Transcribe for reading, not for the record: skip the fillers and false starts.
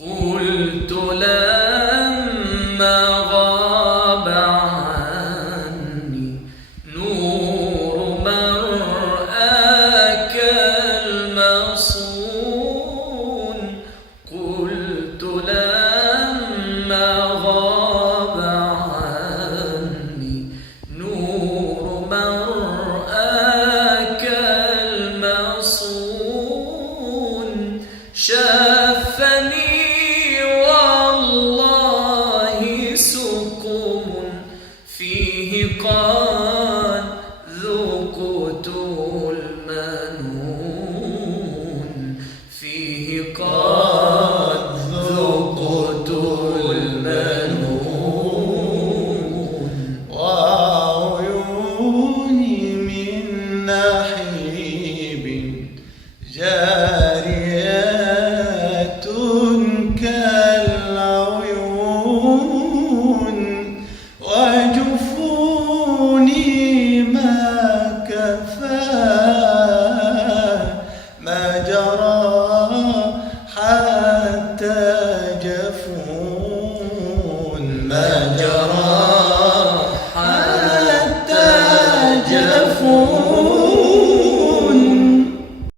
قلت لما غاب عني نور مرآك المصون. قلت لما غاب عني نور مرآك المصون. شافني فيه قد ذقت المنون. فيه قد ذقت المنون. وعيوني من نحيب جاريات كالعيون. وجفوني ما كفى ما جرى